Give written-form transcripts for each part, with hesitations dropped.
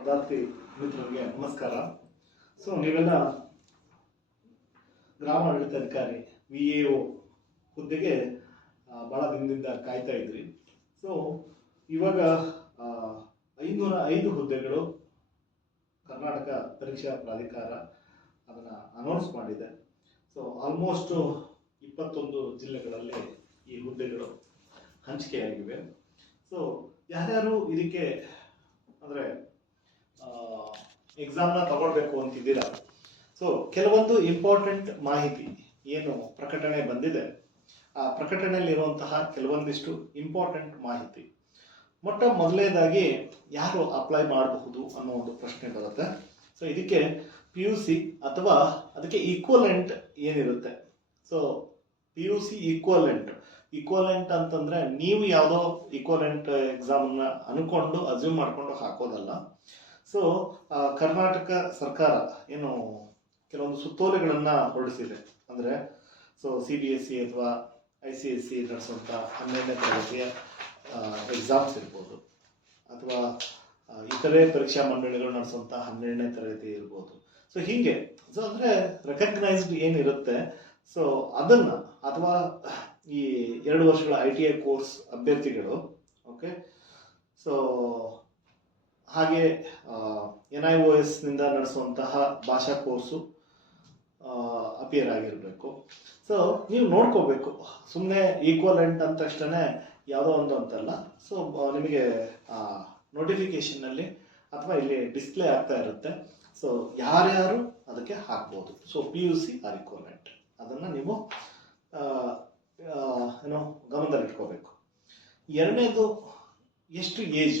ಪದಾರ್ಥಿ ಮಿತ್ರರಿಗೆ ನಮಸ್ಕಾರ. ನೀವೆಲ್ಲ ಗ್ರಾಮ ಆಡಳಿತಾಧಿಕಾರಿ VAO ಹುದ್ದೆಗೆ ಭಾಳ ದಿನದಿಂದ ಕಾಯ್ತಾ ಇದ್ರಿ. ಇವಾಗ 505 ಹುದ್ದೆಗಳು ಕರ್ನಾಟಕ ಪರೀಕ್ಷಾ ಪ್ರಾಧಿಕಾರ ಅದನ್ನು ಅನೌನ್ಸ್ ಮಾಡಿದೆ. ಆಲ್ಮೋಸ್ಟ್ 21 ಜಿಲ್ಲೆಗಳಲ್ಲಿ ಈ ಹುದ್ದೆಗಳು ಹಂಚಿಕೆಯಾಗಿವೆ. ಯಾರ್ಯಾರು ಇದಕ್ಕೆ ಅಂದರೆ ಎಕ್ಸಾಮ್ನ ತಗೊಳ್ಬೇಕು ಅಂತಿದ್ದೀರಾ, ಕೆಲವೊಂದು ಇಂಪಾರ್ಟೆಂಟ್ ಮಾಹಿತಿ ಏನು ಪ್ರಕಟಣೆ ಬಂದಿದೆ, ಆ ಪ್ರಕಟಣೆಯಲ್ಲಿರುವಂತಹ ಕೆಲವೊಂದಿಷ್ಟು ಇಂಪಾರ್ಟೆಂಟ್ ಮಾಹಿತಿ. ಮೊದಲನೇದಾಗಿ ಯಾರು ಅಪ್ಲೈ ಮಾಡಬಹುದು ಅನ್ನೋ ಒಂದು ಪ್ರಶ್ನೆ ಬರುತ್ತೆ. ಇದಕ್ಕೆ PUC ಅಥವಾ ಅದಕ್ಕೆ ಈಕ್ವಲೆಂಟ್ ಏನಿರುತ್ತೆ. PUC ಈಕ್ವಲೆಂಟ್ ಅಂತಂದ್ರೆ ನೀವು ಯಾವುದೋ ಈಕ್ವಲೆಂಟ್ ಎಕ್ಸಾಮ್ನ ಅನ್ಕೊಂಡು ಅಸ್ಯೂಮ್ ಮಾಡ್ಕೊಂಡು ಹಾಕೋದಲ್ಲ. ಕರ್ನಾಟಕ ಸರ್ಕಾರ ಏನು ಕೆಲವೊಂದು ಸುತ್ತೋಲೆಗಳನ್ನ ಹೊರಡಿಸಿದೆ. ಅಂದ್ರೆ CBSE ಅಥವಾ ICSE ನಡೆಸುವಂಥ 12ನೇ ತರಗತಿಯ ಎಕ್ಸಾಮ್ಸ್ ಇರ್ಬೋದು, ಅಥವಾ ಇತರೆ ಪರೀಕ್ಷಾ ಮಂಡಳಿಗಳು ನಡೆಸುವಂಥ 12ನೇ ತರಗತಿ ಇರ್ಬೋದು. ಹೀಗೆ ಅಂದ್ರೆ ರೆಕಗ್ನೈಸ್ಡ್ ಏನಿರುತ್ತೆ ಅದನ್ನ, ಅಥವಾ ಈ 2 ವರ್ಷಗಳ ITI ಕೋರ್ಸ್ ಅಭ್ಯರ್ಥಿಗಳು, ಓಕೆ, ಹಾಗೆ NIOS ನಿಂದ ನಡೆಸುವಂತಹ ಭಾಷಾ ಕೋರ್ಸು ಅಪಿಯರ್ ಆಗಿರಬೇಕು. ನೀವು ನೋಡ್ಕೋಬೇಕು. ಸುಮ್ಮನೆ ಈಕ್ವಲೆಂಟ್ ಅಂತ ತಕ್ಷಣ ಯಾವುದೋ ಒಂದು ಅಂತಲ್ಲ. ನಿಮಗೆ ನೋಟಿಫಿಕೇಶನ್ನಲ್ಲಿ ಅಥವಾ ಇಲ್ಲಿ ಡಿಸ್ಪ್ಲೇ ಆಗ್ತಾ ಇರುತ್ತೆ. ಯಾರ್ಯಾರು ಅದಕ್ಕೆ ಹಾಕ್ಬೋದು. PUC ಆರ್ ಈಕ್ವಲೆಂಟ್, ಅದನ್ನು ನೀವು ಗಮನದಲ್ಲಿಟ್ಕೋಬೇಕು. ಎರಡನೇದು, ಎಷ್ಟು ಏಜ್,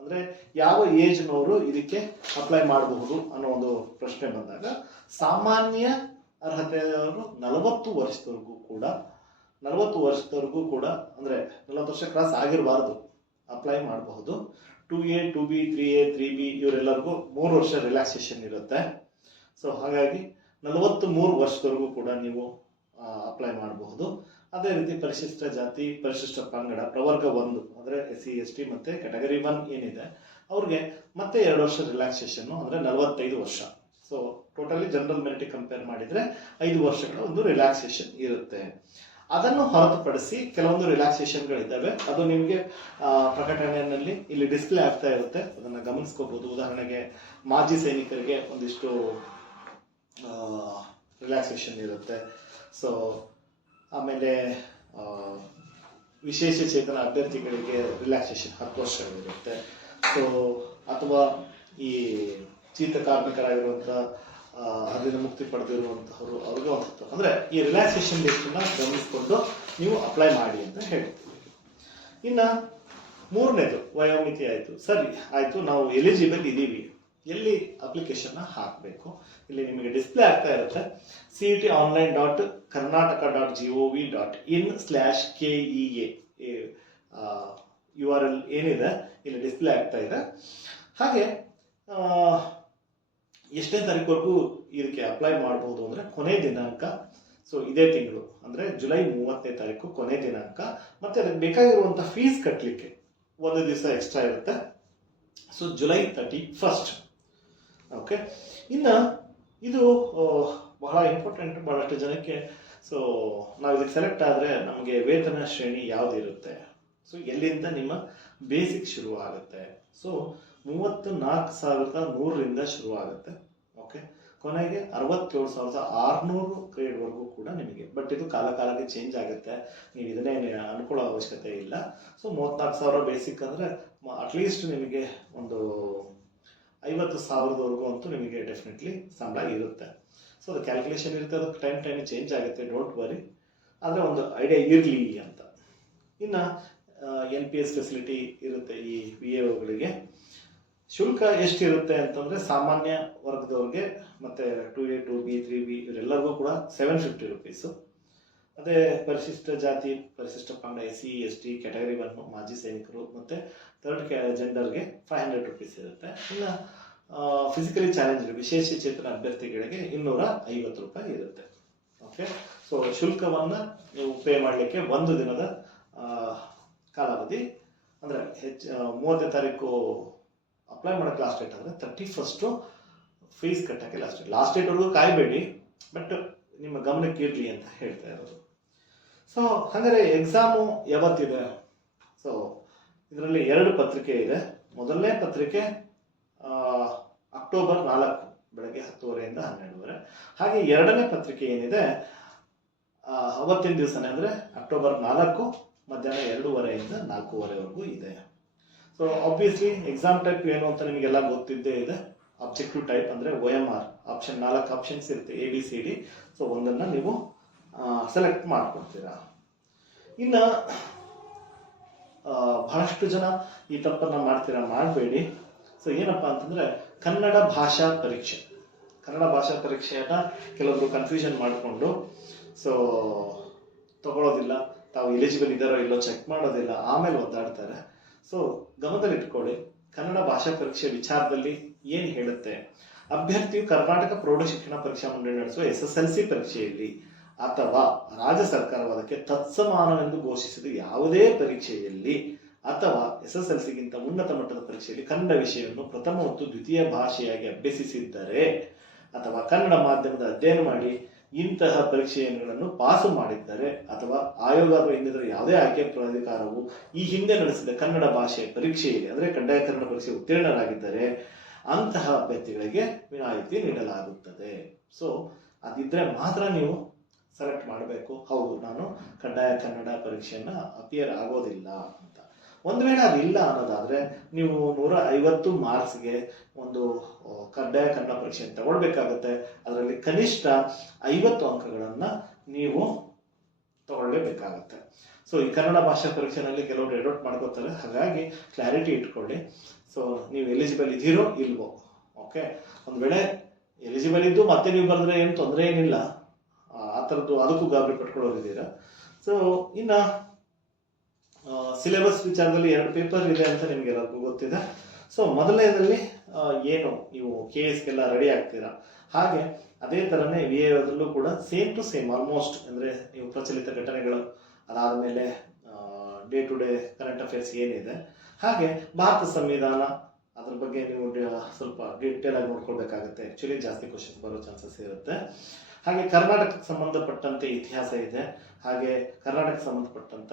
ಅಂದರೆ ಯಾವ ಏಜ್ನವರು ಇದಕ್ಕೆ ಅಪ್ಲೈ ಮಾಡಬಹುದು ಅನ್ನೋ ಒಂದು ಪ್ರಶ್ನೆ ಬಂದಾಗ, ಸಾಮಾನ್ಯ ಅರ್ಹತೆಯವರು 40 ವರ್ಷದವರೆಗೂ ಕೂಡ ಅಂದರೆ 40 ವರ್ಷ ಕ್ರಾಸ್ ಆಗಿರಬಾರ್ದು, ಅಪ್ಲೈ ಮಾಡಬಹುದು. 2A 2B 3A 3B ಇವರೆಲ್ಲರಿಗೂ 3 ವರ್ಷ ರಿಲ್ಯಾಕ್ಸೇಷನ್ ಇರುತ್ತೆ. ಹಾಗಾಗಿ 43 ವರ್ಷದವರೆಗೂ ಕೂಡ ನೀವು ಅಪ್ಲೈ ಮಾಡಬಹುದು. ಅದೇ ರೀತಿ ಪರಿಶಿಷ್ಟ ಜಾತಿ, ಪರಿಶಿಷ್ಟ ಪಂಗಡ, ಪ್ರವರ್ಗ 1 ಅಂದರೆ SC ST ಮತ್ತೆ ಕ್ಯಾಟಗರಿ 1 ಏನಿದೆ ಅವ್ರಿಗೆ ಮತ್ತೆ 2 ವರ್ಷ ರಿಲ್ಯಾಕ್ಸೇಷನ್ ಅಂದರೆ 45 ವರ್ಷ. ಟೋಟಲಿ ಜನರಲ್ ಮೆರಿಟಿಗೆ ಕಂಪೇರ್ ಮಾಡಿದ್ರೆ 5 ವರ್ಷಗಳ ಒಂದು ರಿಲ್ಯಾಕ್ಸೇಷನ್ ಇರುತ್ತೆ. ಅದನ್ನು ಹೊರತುಪಡಿಸಿ ಕೆಲವೊಂದು ರಿಲ್ಯಾಕ್ಸೇಷನ್ಗಳಿದ್ದಾವೆ. ಅದು ನಿಮಗೆ ಪ್ರಕಟಣೆಯಲ್ಲಿ ಇಲ್ಲಿ ಡಿಸ್ಪ್ಲೇ ಆಗ್ತಾ ಇರುತ್ತೆ, ಅದನ್ನು ಗಮನಿಸ್ಕೋಬಹುದು. ಉದಾಹರಣೆಗೆ ಮಾಜಿ ಸೈನಿಕರಿಗೆ ಒಂದಿಷ್ಟು ರಿಲ್ಯಾಕ್ಸೇಷನ್ ಇರುತ್ತೆ. ಆಮೇಲೆ ವಿಶೇಷ ಚೇತನ ಅಭ್ಯರ್ಥಿಗಳಿಗೆ ರಿಲ್ಯಾಕ್ಸೇಷನ್ 10 ವರ್ಷಗಳಿರುತ್ತೆ. ಅಥವಾ ಈ ಚೀತ ಕಾರ್ಮಿಕರಾಗಿರುವಂಥ ಅದರಿಂದ ಮುಕ್ತಿ ಪಡೆದಿರುವಂತಹವರು ಅವ್ರಿಗೆ ಒಂದು ಅಂದರೆ ಈ ರಿಲ್ಯಾಕ್ಸೇಷನ್ ಲಿಸ್ಟನ್ನ ಗಮನಿಸಿಕೊಂಡು ನೀವು ಅಪ್ಲೈ ಮಾಡಿ ಅಂತ ಹೇಳ್ತೀವಿ. ಇನ್ನು 3ನೇದು ವಯೋಮಿತಿ ಆಯಿತು. ಸರಿ ಆಯಿತು, ನಾವು ಎಲಿಜಿಬಲ್ ಇದ್ದೀವಿ, ಎಲ್ಲಿ ಅಪ್ಲಿಕೇಶನ್ನ ಹಾಕಬೇಕು. ಇಲ್ಲಿ ನಿಮಗೆ ಡಿಸ್ಪ್ಲೇ ಆಗ್ತಾ ಇರುತ್ತೆ. cetonline.karnataka.gov.in/KEA URL ಏನಿದೆ ಇಲ್ಲಿ ಡಿಸ್ಪ್ಲೇ ಆಗ್ತಾ ಇದೆ. ಹಾಗೆ ಎಷ್ಟನೇ ತಾರೀಕುವರೆಗೂ ಇದಕ್ಕೆ ಅಪ್ಲೈ ಮಾಡಬಹುದು ಅಂದರೆ ಕೊನೆ ದಿನಾಂಕ ಇದೇ ತಿಂಗಳು ಅಂದರೆ ಜುಲೈ 30ನೇ ತಾರೀಕು ಕೊನೆ ದಿನಾಂಕ. ಮತ್ತೆ ಅದಕ್ಕೆ ಬೇಕಾಗಿರುವಂಥ ಫೀಸ್ ಕಟ್ಟಲಿಕ್ಕೆ 1 ದಿವಸ ಎಕ್ಸ್ಟ್ರಾ ಇರುತ್ತೆ. ಜುಲೈ 31. ಓಕೆ, ಇನ್ನು ಇದು ಬಹಳ ಇಂಪಾರ್ಟೆಂಟ್ ಬಹಳಷ್ಟು ಜನಕ್ಕೆ. ನಾವು ಇದಕ್ಕೆ ಸೆಲೆಕ್ಟ್ ಆದರೆ ನಮಗೆ ವೇತನ ಶ್ರೇಣಿ ಯಾವುದಿರುತ್ತೆ, ಎಲ್ಲಿಂದ ನಿಮ್ಮ ಬೇಸಿಕ್ ಶುರು ಆಗುತ್ತೆ. 34,100ರಿಂದ ಶುರು ಆಗುತ್ತೆ. ಓಕೆ, ಕೊನೆಗೆ 67,600 ಗ್ರೇಡ್ವರೆಗೂ ಕೂಡ ನಿಮಗೆ. ಬಟ್ ಇದು ಕಾಲಕ್ಕೆ ಚೇಂಜ್ ಆಗುತ್ತೆ, ನೀವು ಇದನ್ನೇ ಅನ್ಕೊಳ್ಳೋ ಅವಶ್ಯಕತೆ ಇಲ್ಲ. 34,000 ಬೇಸಿಕ್ ಅಂದರೆ ಅಟ್ಲೀಸ್ಟ್ ನಿಮಗೆ ಒಂದು 50,000ವರೆಗೂ ಅಂತೂ ನಿಮಗೆ ಡೆಫಿನೆಟ್ಲಿ ಸಂಬಳ ಇರುತ್ತೆ. ಅದು ಕ್ಯಾಲ್ಕುಲೇಷನ್ ಇರುತ್ತೆ, ಅದಕ್ಕೆ ಟೈಮ್ ಚೇಂಜ್ ಆಗುತ್ತೆ, ಡೋಂಟ್ ವರಿ. ಆದರೆ ಒಂದು ಐಡಿಯಾ ಇರಲಿ ಅಂತ. ಇನ್ನು NPS ಫೆಸಿಲಿಟಿ ಇರುತ್ತೆ ಈ VAOಗಳಿಗೆ. ಶುಲ್ಕ ಎಷ್ಟಿರುತ್ತೆ ಅಂತಂದರೆ ಸಾಮಾನ್ಯ ವರ್ಗದವ್ರಿಗೆ ಮತ್ತು 2A 2B 3B ಇವರೆಲ್ಲರಿಗೂ ಕೂಡ 750 ರೂಪೀಸು. ಅದೇ ಪರಿಶಿಷ್ಟ ಜಾತಿ, ಪರಿಶಿಷ್ಟ ಪಂಗಡ, SC ST ಕ್ಯಾಟಗರಿ 1 ಮಾಜಿ ಸೈನಿಕರು ಮತ್ತು 3rd ಜೆಂಡರ್ಗೆ 500 ರೂಪೀಸ್ ಇರುತ್ತೆ. ಇನ್ನು ಫಿಸಿಕಲಿ ಚಾಲೆಂಜ್ಡ್ ವಿಶೇಷ ಚೇತನ ಅಭ್ಯರ್ಥಿಗಳಿಗೆ 250 ರೂಪಾಯಿ ಇರುತ್ತೆ. ಓಕೆ, ಶುಲ್ಕವನ್ನು ನೀವು ಪೇ ಮಾಡಲಿಕ್ಕೆ 1 ದಿನದ ಕಾಲಾವಧಿ ಅಂದರೆ 30ನೇ ತಾರೀಕು ಅಪ್ಲೈ ಮಾಡೋಕ್ಕೆ ಲಾಸ್ಟ್ ಡೇಟ್ ಅಂದರೆ 31 ಫೀಸ್ ಕಟ್ಟೋಕ್ಕೆ ಲಾಸ್ಟ್ ಡೇಟ್ವರೆಗೂ ಕಾಯಬೇಡಿ, ಬಟ್ ನಿಮ್ಮ ಗಮನಕ್ಕೆ ಇರಲಿ ಅಂತ ಹೇಳ್ತಾ ಇರೋದು. ಸೊ ಹಾಗಾದರೆ ಎಕ್ಸಾಮು ಯಾವತ್ತಿದೆ? ಸೊ ಇದರಲ್ಲಿ 2 ಪತ್ರಿಕೆ ಇದೆ. ಮೊದಲನೇ ಪತ್ರಿಕೆ ಅಕ್ಟೋಬರ್ 4 ಬೆಳಗ್ಗೆ 10:30 12:30. ಹಾಗೆ 2ನೇ ಪತ್ರಿಕೆ ಏನಿದೆ ಅವತ್ತಿನ ದಿವಸನೇ ಅಂದರೆ ಅಕ್ಟೋಬರ್ 4 ಮಧ್ಯಾಹ್ನ 2:30 4:30 ಇದೆ. ಸೊ ಆಬ್ವಿಯಸ್ಲಿ ಎಕ್ಸಾಮ್ ಟೈಪ್ ಏನು ಅಂತ ನಿಮಗೆಲ್ಲ ಗೊತ್ತಿದ್ದೇ ಇದೆ. ಆಬ್ಜೆಕ್ಟಿವ್ ಟೈಪ್ ಅಂದರೆ OMR ಆಪ್ಷನ್ 4 ಆಪ್ಷನ್ಸ್ ಇರುತ್ತೆ, ABCD. ಸೊ ಒಂದನ್ನು ನೀವು ಸೆಲೆಕ್ಟ್ ಮಾಡ್ಕೊಳ್ತೀರಾ. ಇನ್ನು ಬಹಳಷ್ಟು ಜನ ಈ ತಪ್ಪನ್ನು ಮಾಡ್ತೀರಾ, ಮಾಡಬೇಡಿ. ಸೊ ಏನಪ್ಪ ಅಂತಂದರೆ ಕನ್ನಡ ಭಾಷಾ ಪರೀಕ್ಷೆಯನ್ನು ಕೆಲವೊಬ್ರು ಕನ್ಫ್ಯೂಷನ್ ಮಾಡಿಕೊಂಡು ಸೊ ತಗೊಳ್ಳೋದಿಲ್ಲ, ತಾವು ಎಲಿಜಿಬಲ್ ಇದ್ದಾರೋ ಇಲ್ಲೋ ಚೆಕ್ ಮಾಡೋದಿಲ್ಲ, ಆಮೇಲೆ ಒದ್ದಾಡ್ತಾರೆ. ಸೊ ಗಮನದಲ್ಲಿಟ್ಕೊಳ್ಳಿ, ಕನ್ನಡ ಭಾಷಾ ಪರೀಕ್ಷೆ ವಿಚಾರದಲ್ಲಿ ಏನು ಹೇಳುತ್ತೆ. ಅಭ್ಯರ್ಥಿಯು ಕರ್ನಾಟಕ ಪ್ರೌಢಶಿಕ್ಷಣ ಪರೀಕ್ಷಾ ಮಂಡಳಿ ನಡೆಸುವ SSLC ಪರೀಕ್ಷೆಯಲ್ಲಿ ಅಥವಾ ರಾಜ್ಯ ಸರ್ಕಾರವಾದಕ್ಕೆ ತತ್ಸಮಾನವೆಂದು ಘೋಷಿಸಿದ ಯಾವುದೇ ಪರೀಕ್ಷೆಯಲ್ಲಿ ಅಥವಾ SSLCಗಿಂತ ಉನ್ನತ ಮಟ್ಟದ ಪರೀಕ್ಷೆಯಲ್ಲಿ ಕನ್ನಡ ವಿಷಯವನ್ನು ಪ್ರಥಮ ಮತ್ತು ದ್ವಿತೀಯ ಭಾಷೆಯಾಗಿ ಅಭ್ಯಸಿಸಿದ್ದರೆ ಅಥವಾ ಕನ್ನಡ ಮಾಧ್ಯಮದ ಅಧ್ಯಯನ ಮಾಡಿ ಇಂತಹ ಪರೀಕ್ಷೆಗಳನ್ನು ಪಾಸು ಮಾಡಿದ್ದರೆ ಅಥವಾ ಆಯೋಗ ಅಥವಾ ಇನ್ನಿತರ ಯಾವುದೇ ಆಯ್ಕೆ ಪ್ರಾಧಿಕಾರವು ಈ ಹಿಂದೆ ನಡೆಸಿದ ಕನ್ನಡ ಭಾಷೆಯ ಪರೀಕ್ಷೆಯಲ್ಲಿ ಅಂದರೆ ಕಡ್ಡಾಯ ಕನ್ನಡ ಪರೀಕ್ಷೆ ಉತ್ತೀರ್ಣರಾಗಿದ್ದರೆ ಅಂತಹ ಅಭ್ಯರ್ಥಿಗಳಿಗೆ ವಿನಾಯಿತಿ ನೀಡಲಾಗುತ್ತದೆ. ಸೊ ಅದಿದ್ರೆ ಮಾತ್ರ ನೀವು ಸೆಲೆಕ್ಟ್ ಮಾಡಬೇಕು, ಹೌದು ನಾನು ಕಡ್ಡಾಯ ಕನ್ನಡ ಪರೀಕ್ಷೆಯನ್ನು ಅಪಿಯರ್ ಆಗೋದಿಲ್ಲ ಅಂತ. ಒಂದು ವೇಳೆ ಅದಿಲ್ಲ ಅನ್ನೋದಾದರೆ ನೀವು 150 ಮಾರ್ಕ್ಸ್ಗೆ ಒಂದು ಕಡ್ಡಾಯ ಕನ್ನಡ ಪರೀಕ್ಷೆಯನ್ನು ತಗೊಳ್ಬೇಕಾಗತ್ತೆ. ಅದರಲ್ಲಿ ಕನಿಷ್ಠ 50 ಅಂಕಗಳನ್ನು ನೀವು ತಗೊಳ್ಳೇಬೇಕಾಗತ್ತೆ. ಸೊ ಈ ಕನ್ನಡ ಭಾಷಾ ಪರೀಕ್ಷೆನಲ್ಲಿ ಕೆಲವರು ರೆಡೌಟ್ ಮಾಡ್ಕೋತಾರೆ, ಹಾಗಾಗಿ ಕ್ಲಾರಿಟಿ ಇಟ್ಕೊಳ್ಳಿ. ಸೊ ನೀವು ಎಲಿಜಿಬಲ್ ಇದ್ದೀರೋ ಇಲ್ವೋ, ಓಕೆ. ಒಂದು ವೇಳೆ ಎಲಿಜಿಬಲ್ ಇದ್ದು ಮತ್ತೆ ನೀವು ಬರೆದ್ರೆ ಏನು ತೊಂದರೆ ಏನಿಲ್ಲ, ಆ ಥರದ್ದು ಅದಕ್ಕೂ ಗಾಬರಿ ಪಟ್ಕೊಳ್ಳೋರಿದ್ದೀರಾ. ಸೊ ಇನ್ನು ಸಿಲೆಬಸ್ ವಿಚಾರದಲ್ಲಿ 2 ಪೇಪರ್ ಇದೆ ಅಂತ ನಿಮ್ಗೆ ಎಲ್ಲರಿಗೂ ಗೊತ್ತಿದೆ. ಸೊ ಮೊದಲನೇದಲ್ಲಿ ಏನು ನೀವು KSಗೆಲ್ಲ ರೆಡಿ ಆಗ್ತೀರಾ, ಹಾಗೆ ಅದೇ ಥರನೇ VAದಲ್ಲೂ ಕೂಡ ಸೇಮ್ ಟು ಸೇಮ್ ಆಲ್ಮೋಸ್ಟ್. ಅಂದರೆ ನೀವು ಪ್ರಚಲಿತ ಘಟನೆಗಳು, ಅದಾದಮೇಲೆ day to day current affairs ಏನಿದೆ, ಹಾಗೆ ಭಾರತ ಸಂವಿಧಾನ ಅದ್ರ ಬಗ್ಗೆ ನೀವು ಸ್ವಲ್ಪ ಡೀಟೇಲ್ ಆಗಿ ನೋಡ್ಕೊಳ್ಬೇಕಾಗುತ್ತೆ. ಆ್ಯಕ್ಚುಲಿ ಜಾಸ್ತಿ ಕ್ವಶನ್ಸ್ ಬರೋ ಚಾನ್ಸಸ್ ಇರುತ್ತೆ. ಹಾಗೆ ಕರ್ನಾಟಕಕ್ಕೆ ಸಂಬಂಧಪಟ್ಟಂತೆ ಇತಿಹಾಸ ಇದೆ, ಹಾಗೆ ಕರ್ನಾಟಕಕ್ಕೆ ಸಂಬಂಧಪಟ್ಟಂತ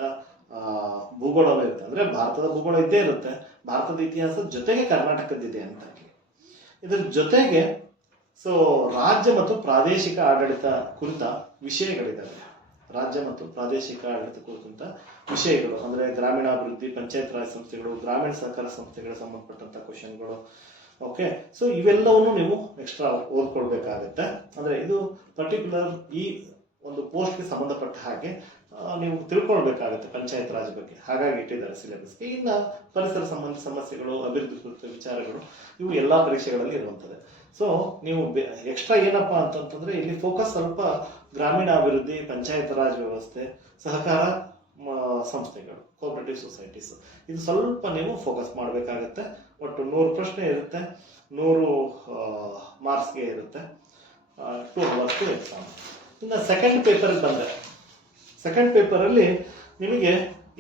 ಭೂಗೋಳವೂ ಇರುತ್ತೆ. ಅಂದರೆ ಭಾರತದ ಭೂಗೋಳ ಇದ್ದೇ ಇರುತ್ತೆ, ಭಾರತದ ಇತಿಹಾಸದ ಜೊತೆಗೆ ಕರ್ನಾಟಕದ್ದಿದೆ ಅಂತ. ಇದ್ರ ಜೊತೆಗೆ ಸೊ ರಾಜ್ಯ ಮತ್ತು ಪ್ರಾದೇಶಿಕ ಆಡಳಿತ ಕುರಿತ ವಿಷಯಗಳಿದ್ದಾವೆ. ರಾಜ್ಯ ಮತ್ತು ಪ್ರಾದೇಶಿಕ ಆಡಳಿತ ಕುರಿತಂತ ವಿಷಯಗಳು ಅಂದರೆ ಗ್ರಾಮೀಣಾಭಿವೃದ್ಧಿ, ಪಂಚಾಯತ್ ರಾಜ್ ಸಂಸ್ಥೆಗಳು, ಗ್ರಾಮೀಣ ಸಹಕಾರ ಸಂಸ್ಥೆಗಳಿಗೆ ಸಂಬಂಧಪಟ್ಟಂತ ಕ್ವಶನ್ಗಳು, ಓಕೆ. ಸೊ ಇವೆಲ್ಲವನ್ನು ನೀವು ಎಕ್ಸ್ಟ್ರಾ ಓದ್ಕೊಳ್ಬೇಕಾಗತ್ತೆ. ಅಂದರೆ ಇದು ಪರ್ಟಿಕ್ಯುಲರ್ ಈ ಒಂದು ಪೋಸ್ಟ್ಗೆ ಸಂಬಂಧಪಟ್ಟ ಹಾಗೆ ನೀವು ತಿಳ್ಕೊಳ್ಬೇಕಾಗುತ್ತೆ ಪಂಚಾಯತ್ ರಾಜ್ ಬಗ್ಗೆ, ಹಾಗಾಗಿ ಇಟ್ಟಿದ್ದಾರೆ ಸಿಲೆಬಸ್ಗೆ. ಇನ್ನು ಪರಿಸರ ಸಂಬಂಧಿ ಸಮಸ್ಯೆಗಳು, ಅಭಿವೃದ್ಧಿ ಕುರಿತ ವಿಚಾರಗಳು, ಇವು ಎಲ್ಲ ಪರೀಕ್ಷೆಗಳಲ್ಲಿ ಇರುವಂಥದ್ದು. ಸೊ ನೀವು ಎಕ್ಸ್ಟ್ರಾ ಏನಪ್ಪಾ ಅಂತಂತಂದ್ರೆ ಇಲ್ಲಿ ಫೋಕಸ್ ಸ್ವಲ್ಪ ಗ್ರಾಮೀಣಾಭಿವೃದ್ಧಿ, ಪಂಚಾಯತ್ ರಾಜ್ ವ್ಯವಸ್ಥೆ, ಸಹಕಾರ ಸಂಸ್ಥೆಗಳು, ಕೋಆಪರೇಟಿವ್ ಸೊಸೈಟೀಸ್, ಇದು ಸ್ವಲ್ಪ ನೀವು ಫೋಕಸ್ ಮಾಡಬೇಕಾಗತ್ತೆ. ಒಟ್ಟು 100 ಪ್ರಶ್ನೆ ಇರುತ್ತೆ, 100 ಮಾರ್ಕ್ಸ್ಗೆ ಇರುತ್ತೆ, 2 hours ಎಕ್ಸಾಮ್. ಇನ್ನು ಸೆಕೆಂಡ್ ಪೇಪರ್ಗೆ ಬಂದರೆ, ಸೆಕೆಂಡ್ ಪೇಪರಲ್ಲಿ ನಿಮಗೆ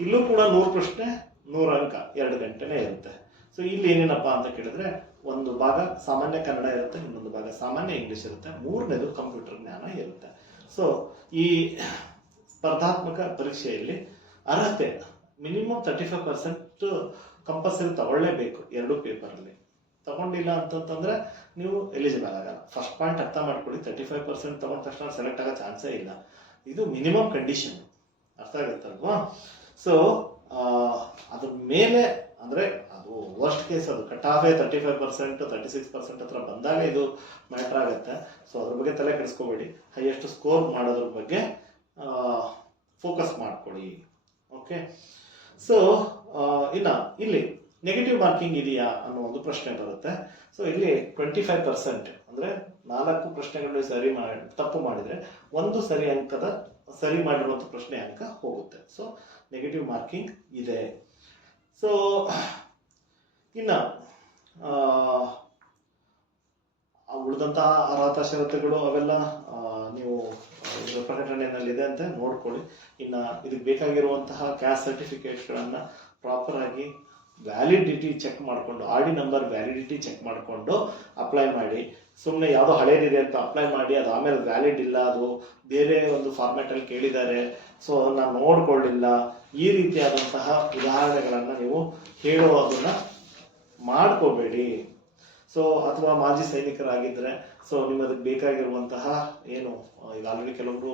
ಇಲ್ಲೂ ಕೂಡ 100 ಪ್ರಶ್ನೆ 100 ಅಂಕ, 2 ಗಂಟೆನೇ ಇರುತ್ತೆ. ಸೊ ಇಲ್ಲಿ ಏನೇನಪ್ಪ ಅಂತ ಕೇಳಿದ್ರೆ, ಒಂದು ಭಾಗ ಸಾಮಾನ್ಯ ಕನ್ನಡ ಇರುತ್ತೆ, ಇನ್ನೊಂದು ಭಾಗ ಸಾಮಾನ್ಯ ಇಂಗ್ಲಿಷ್ ಇರುತ್ತೆ, 3ನೇದು ಕಂಪ್ಯೂಟರ್ ಜ್ಞಾನ ಇರುತ್ತೆ. ಸೊ ಈ ಸ್ಪರ್ಧಾತ್ಮಕ ಪರೀಕ್ಷೆಯಲ್ಲಿ ಅರ್ಹತೆ ಮಿನಿಮಮ್ 35% ಕಂಪಲ್ಸರಿ ತಗೊಳ್ಳೇಬೇಕು 2 ಪೇಪರಲ್ಲಿ. ತಗೊಂಡಿಲ್ಲ ಅಂತಂತಂದ್ರೆ ನೀವು ಎಲಿಜಿಬಲ್ ಆಗಲ್ಲ. ಫಸ್ಟ್ ಪಾಯಿಂಟ್ ಅರ್ಥ ಮಾಡ್ಕೊಳ್ಳಿ, 35% ತಗೊಂಡ ತಕ್ಷಣ ಸೆಲೆಕ್ಟ್ ಆಗೋ ಚಾನ್ಸೇ ಇಲ್ಲ. ಇದು ಮಿನಿಮಮ್ ಕಂಡೀಷನ್, ಅರ್ಥ ಆಗುತ್ತಲ್ವಾ? ಸೊ ಅದ್ರ ಮೇಲೆ ಅಂದರೆ ಅದು ವರ್ಸ್ಟ್ ಕೇಸ್, ಅದು ಕಟ್ ಆಫೇ 35% 36% ಹತ್ರ ಬಂದಾಗ ಇದು ಮ್ಯಾಟ್ರ್ ಆಗುತ್ತೆ. ಸೊ ಅದ್ರ ಬಗ್ಗೆ ತಲೆ ಕೆಡಿಸ್ಕೋಬೇಡಿ, ಹೈಯೆಸ್ಟ್ ಸ್ಕೋರ್ ಮಾಡೋದ್ರ ಬಗ್ಗೆ ಫೋಕಸ್ ಮಾಡ್ಕೊಳ್ಳಿ, ಓಕೆ. ಸೊ ಇನ್ನು ಇಲ್ಲಿ ನೆಗೆಟಿವ್ ಮಾರ್ಕಿಂಗ್ ಇದೆಯಾ ಅನ್ನೋ ಒಂದು ಪ್ರಶ್ನೆ ಬರುತ್ತೆ. ಸೊ ಇಲ್ಲಿ 25% ಅಂದರೆ 4 ಪ್ರಶ್ನೆಗಳು ತಪ್ಪು ಮಾಡಿದರೆ 1 ಸರಿ ಅಂಕದ ಸರಿ ಮಾಡಿರುವಂಥ ಪ್ರಶ್ನೆ ಅಂಕ ಹೋಗುತ್ತೆ. ಸೊ ನೆಗೆಟಿವ್ ಮಾರ್ಕಿಂಗ್ ಇದೆ. ಸೊ ಇನ್ನು ಉಳಿದಂತಹ ಅರ್ಹತಾ ಷರತ್ತುಗಳು ಅವೆಲ್ಲ ನೀವು ಪ್ರಕಟಣೆಯಲ್ಲಿದೆ ಅಂತ ನೋಡ್ಕೊಳ್ಳಿ. ಇನ್ನು ಇದಕ್ಕೆ ಬೇಕಾಗಿರುವಂತಹ ಕ್ಯಾಸ್ಟ್ ಸರ್ಟಿಫಿಕೇಟ್ಗಳನ್ನು ಪ್ರಾಪರ್ ಆಗಿ ವ್ಯಾಲಿಡಿಟಿ ಚೆಕ್ ಮಾಡಿಕೊಂಡು R D number validity check ಮಾಡಿಕೊಂಡು ಅಪ್ಲೈ ಮಾಡಿ. ಸುಮ್ಮನೆ ಯಾವುದೋ ಹಳೇದಿದೆ ಅಂತ ಅಪ್ಲೈ ಮಾಡಿ ಅದು ಆಮೇಲೆ ವ್ಯಾಲಿಡ್ ಇಲ್ಲ, ಅದು ಬೇರೆ ಒಂದು ಫಾರ್ಮ್ಯಾಟಲ್ಲಿ ಕೇಳಿದ್ದಾರೆ, ಸೊ ನಾನು ನೋಡ್ಕೊಳ್ಳಿಲ್ಲ, ಈ ರೀತಿಯಾದಂತಹ ಉದಾಹರಣೆಗಳನ್ನು ನೀವು ಹೇಳೋದನ್ನ ಮಾಡ್ಕೋಬೇಡಿ. ಸೊ ಅಥವಾ ಮಾಜಿ ಸೈನಿಕರಾಗಿದ್ದರೆ ಸೊ ನಿಮ್ಮದಕ್ಕೆ ಬೇಕಾಗಿರುವಂತಹ ಏನು ಈಗ ಆಲ್ರೆಡಿ ಕೆಲವೊಬ್ರು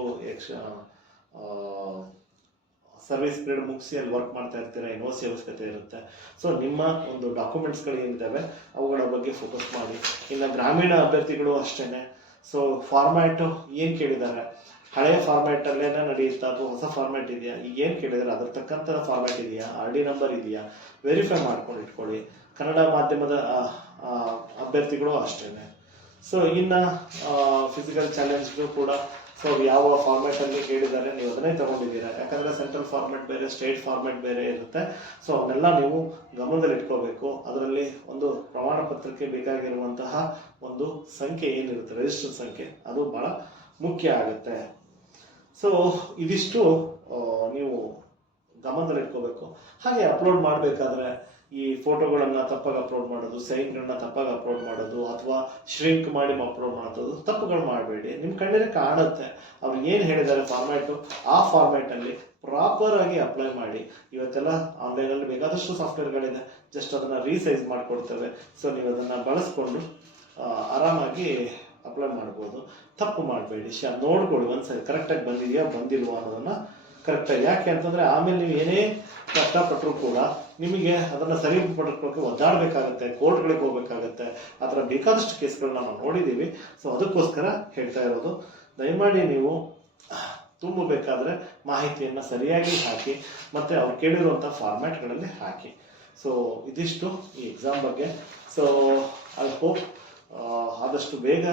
ಸರ್ವಿಸ್ ಪೀರಿಯಡ್ ಮುಗಿಸಿ ಅಲ್ಲಿ ವರ್ಕ್ ಮಾಡ್ತಾ ಇರ್ತೀರ, NOC ಅವಶ್ಯಕತೆ ಇರುತ್ತೆ. ಸೊ ನಿಮ್ಮ ಒಂದು ಡಾಕ್ಯುಮೆಂಟ್ಸ್ಗಳು ಏನಿದ್ದಾವೆ ಅವುಗಳ ಬಗ್ಗೆ ಫೋಕಸ್ ಮಾಡಿ. ಇನ್ನು ಗ್ರಾಮೀಣ ಅಭ್ಯರ್ಥಿಗಳು ಅಷ್ಟೇ. ಸೊ ಫಾರ್ಮ್ಯಾಟು ಏನು ಕೇಳಿದ್ದಾರೆ, ಹಳೆಯ ಫಾರ್ಮ್ಯಾಟಲ್ಲೇ ನಡೆಯುತ್ತಾ ಅಥವಾ ಹೊಸ ಫಾರ್ಮ್ಯಾಟ್ ಇದೆಯಾ, ಈಗ ಏನು ಕೇಳಿದರೆ ಅದ್ರ ತಕ್ಕಂಥ ಫಾರ್ಮ್ಯಾಟ್ ಇದೆಯಾ, ಆರ್ ಡಿ ನಂಬರ್ ಇದೆಯಾ, ವೆರಿಫೈ ಮಾಡ್ಕೊಂಡು ಇಟ್ಕೊಳ್ಳಿ. ಕನ್ನಡ ಮಾಧ್ಯಮದ ಅಭ್ಯರ್ಥಿಗಳು ಅಷ್ಟೇ. ಸೊ ಇನ್ನು ಫಿಸಿಕಲ್ ಚಾಲೆಂಜ್ಗಳು ಕೂಡ ಸೊ ಯಾವ ಫಾರ್ಮ್ಯಾಟಲ್ಲಿ ಕೇಳಿದ್ದಾರೆ ನೀವು ಅದನ್ನೇ ತಗೊಂಡಿದ್ದೀರಾ, ಯಾಕಂದರೆ ಸೆಂಟ್ರಲ್ ಫಾರ್ಮ್ಯಾಟ್ ಬೇರೆ, ಸ್ಟೇಟ್ ಫಾರ್ಮ್ಯಾಟ್ ಬೇರೆ ಇರುತ್ತೆ. ಸೊ ಅವನ್ನೆಲ್ಲ ನೀವು ಗಮನದಲ್ಲಿ ಇಟ್ಕೋಬೇಕು. ಅದರಲ್ಲಿ ಒಂದು ಪ್ರಮಾಣ ಪತ್ರಕ್ಕೆ ಬೇಕಾಗಿರುವಂತಹ ಒಂದು ಸಂಖ್ಯೆ ಏನಿರುತ್ತೆ, ರಿಜಿಸ್ಟರ್ ಸಂಖ್ಯೆ, ಅದು ಬಹಳ ಮುಖ್ಯ ಆಗುತ್ತೆ. ಸೊ ಇದಿಷ್ಟು ನೀವು ಗಮನದಲ್ಲಿ ಇಟ್ಕೋಬೇಕು. ಹಾಗೆ ಅಪ್ಲೋಡ್ ಮಾಡಬೇಕಾದ್ರೆ ಈ ಫೋಟೋಗಳನ್ನು ತಪ್ಪಾಗಿ ಅಪ್ಲೋಡ್ ಮಾಡೋದು, ಸೈನ್ಗಳನ್ನ ತಪ್ಪಾಗಿ ಅಪ್ಲೋಡ್ ಮಾಡೋದು ಅಥವಾ ಶ್ರಿಂಕ್ ಮಾಡಿ ಅಪ್ಲೋಡ್ ಮಾಡೋದು ತಪ್ಪುಗಳು ಮಾಡಬೇಡಿ. ನಿಮ್ಮ ಕಣ್ಣಿಗೆ ಕಾಣುತ್ತೆ ಅವ್ರು ಏನು ಹೇಳಿದ್ದಾರೆ ಫಾರ್ಮ್ಯಾಟು, ಆ ಫಾರ್ಮ್ಯಾಟಲ್ಲಿ ಪ್ರಾಪರ್ ಆಗಿ ಅಪ್ಲೈ ಮಾಡಿ. ಇವತ್ತೆಲ್ಲ ಆನ್ಲೈನಲ್ಲಿ ಬೇಕಾದಷ್ಟು ಸಾಫ್ಟ್ವೇರ್ಗಳಿದೆ, ಜಸ್ಟ್ ಅದನ್ನು ರೀಸೈಜ್ ಮಾಡಿಕೊಡ್ತೇವೆ. ಸೊ ನೀವು ಅದನ್ನು ಬಳಸ್ಕೊಂಡು ಆರಾಮಾಗಿ ಅಪ್ಲೈ ಮಾಡ್ಬೋದು. ತಪ್ಪು ಮಾಡಬೇಡಿ, ನೋಡ್ಕೊಳ್ಳಿ ಒಂದ್ಸರಿ ಕರೆಕ್ಟಾಗಿ ಬಂದಿದೆಯಾ ಬಂದಿಲ್ವಾ ಅನ್ನೋದನ್ನು ಕರೆಕ್ಟಾಗಿ. ಯಾಕೆ ಅಂತಂದರೆ ಆಮೇಲೆ ನೀವು ಏನೇ ಕಷ್ಟಪಟ್ಟರು ಕೂಡ ನಿಮಗೆ ಅದನ್ನು ಸರಿಪಡಿಸ್ಕೊಳ್ಳೋಕೆ ಒದ್ದಾಡಬೇಕಾಗತ್ತೆ, ಕೋರ್ಟ್ಗಳಿಗೆ ಹೋಗ್ಬೇಕಾಗತ್ತೆ. ಆ ಥರ ಬೇಕಾದಷ್ಟು ಕೇಸ್ಗಳನ್ನ ನಾವು ನೋಡಿದ್ದೀವಿ. ಸೊ ಅದಕ್ಕೋಸ್ಕರ ಹೇಳ್ತಾ ಇರೋದು, ದಯಮಾಡಿ ನೀವು ತುಂಬಬೇಕಾದ್ರೆ ಮಾಹಿತಿಯನ್ನು ಸರಿಯಾಗಿ ಹಾಕಿ ಮತ್ತು ಅವ್ರು ಕೇಳಿರುವಂಥ ಫಾರ್ಮ್ಯಾಟ್ಗಳಲ್ಲಿ ಹಾಕಿ. ಸೊ ಇದಿಷ್ಟು ಈ ಎಕ್ಸಾಮ್ ಬಗ್ಗೆ. ಸೊ ಐ ಹೋಪ್ ಆದಷ್ಟು ಬೇಗ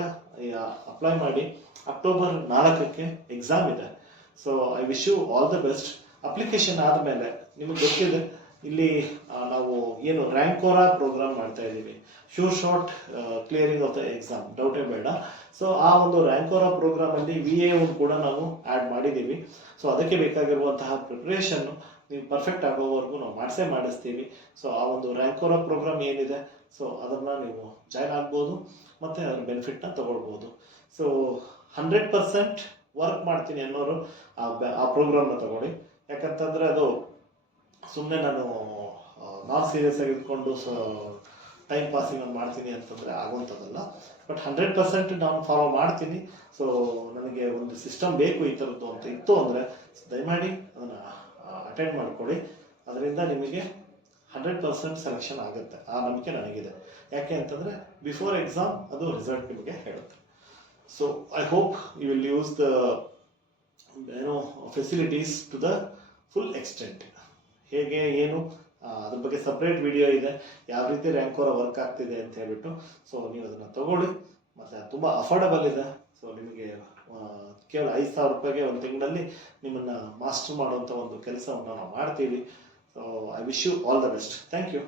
ಅಪ್ಲೈ ಮಾಡಿ. ಅಕ್ಟೋಬರ್ 4ಕ್ಕೆ ಎಕ್ಸಾಮ್ ಇದೆ. So I wish you all the best. Application ಆದಮೇಲೆ ನಿಮಗೆ ಗೊತ್ತಿದೆ ಇಲ್ಲಿ ನಾವು ಏನು ರ್ಯಾಂಕೋರಾ ಪ್ರೋಗ್ರಾಮ್ ಮಾಡ್ತಾ ಇದ್ದೀವಿ, sure short clearing of the exam, ಡೌಟೇ ಬೇಡ. ಸೊ ಆ ಒಂದು ರ್ಯಾಂಕೋರಾ ಪ್ರೋಗ್ರಾಮಲ್ಲಿ VA ಕೂಡ ನಾವು ಆ್ಯಡ್ ಮಾಡಿದ್ದೀವಿ. ಸೊ ಅದಕ್ಕೆ ಬೇಕಾಗಿರುವಂತಹ ಪ್ರಿಪ್ರೇಷನ್ನು ನೀವು ಪರ್ಫೆಕ್ಟ್ ಆಗೋವರೆಗೂ ನಾವು ಮಾಡಿಸ್ತೀವಿ. ಸೊ ಆ ಒಂದು ರ್ಯಾಂಕೋರಾ ಪ್ರೋಗ್ರಾಮ್ ಏನಿದೆ ಸೊ ಅದನ್ನು ನೀವು ಜಾಯ್ನ್ ಆಗ್ಬೋದು ಮತ್ತು ಅದ್ರ ಬೆನಿಫಿಟ್ನ ತಗೊಳ್ಬೋದು. ಸೊ 100% ವರ್ಕ್ ಮಾಡ್ತೀನಿ ಅನ್ನೋರು ಆ ಪ್ರೋಗ್ರಾಮ್ನ ತಗೊಳ್ಳಿ. ಯಾಕಂತಂದರೆ ಅದು ಸುಮ್ಮನೆ ನಾನು ನಾನ್ ಸೀರಿಯಸ್ ಆಗಿ ಇಟ್ಕೊಂಡು ಟೈಮ್ ಪಾಸಿಂಗ್ ನಾನು ಮಾಡ್ತೀನಿ ಅಂತಂದರೆ ಆಗುವಂಥದ್ದಲ್ಲ. ಬಟ್ 100% ನಾನು ಫಾಲೋ ಮಾಡ್ತೀನಿ. ಸೊ ನನಗೆ ಒಂದು ಸಿಸ್ಟಮ್ ಬೇಕು ಈ ಥರದ್ದು ಅಂತ ಇತ್ತು ಅಂದರೆ ದಯಮಾಡಿ ಅದನ್ನು ಅಟೆಂಡ್ ಮಾಡ್ಕೊಳ್ಳಿ. ಅದರಿಂದ ನಿಮಗೆ 100% ಸೆಲೆಕ್ಷನ್ ಆಗುತ್ತೆ, ಆ ನಂಬಿಕೆ ನನಗಿದೆ. ಯಾಕೆ ಅಂತಂದರೆ ಬಿಫೋರ್ ಎಕ್ಸಾಮ್ ಅದು ರಿಸಲ್ಟ್ ನಿಮಗೆ ಹೇಳುತ್ತೆ. So I hope you will use the facilities to the full extent. ಹೇಗೆ ಏನು ಅದ್ರ ಬಗ್ಗೆ ಸಪ್ರೇಟ್ ವಿಡಿಯೋ ಇದೆ, ಯಾವ ರೀತಿ ರ್ಯಾಂಕೋರ ವರ್ಕ್ ಆಗ್ತಿದೆ ಅಂತ ಹೇಳ್ಬಿಟ್ಟು. ಸೊ ನೀವು ಅದನ್ನು ತಗೊಳ್ಳಿ, ಮತ್ತು ತುಂಬ ಅಫೋರ್ಡಬಲ್ ಇದೆ. ಸೊ ನಿಮಗೆ ಕೇವಲ 5,000 ರೂಪಾಯಿಗೆ ಒಂದು ತಿಂಗಳಲ್ಲಿ ನಿಮ್ಮನ್ನು ಮಾಸ್ಟರ್ ಮಾಡುವಂಥ ಒಂದು ಕೆಲಸವನ್ನು ನಾವು ಮಾಡ್ತೀವಿ. So I wish you all the best. Thank you.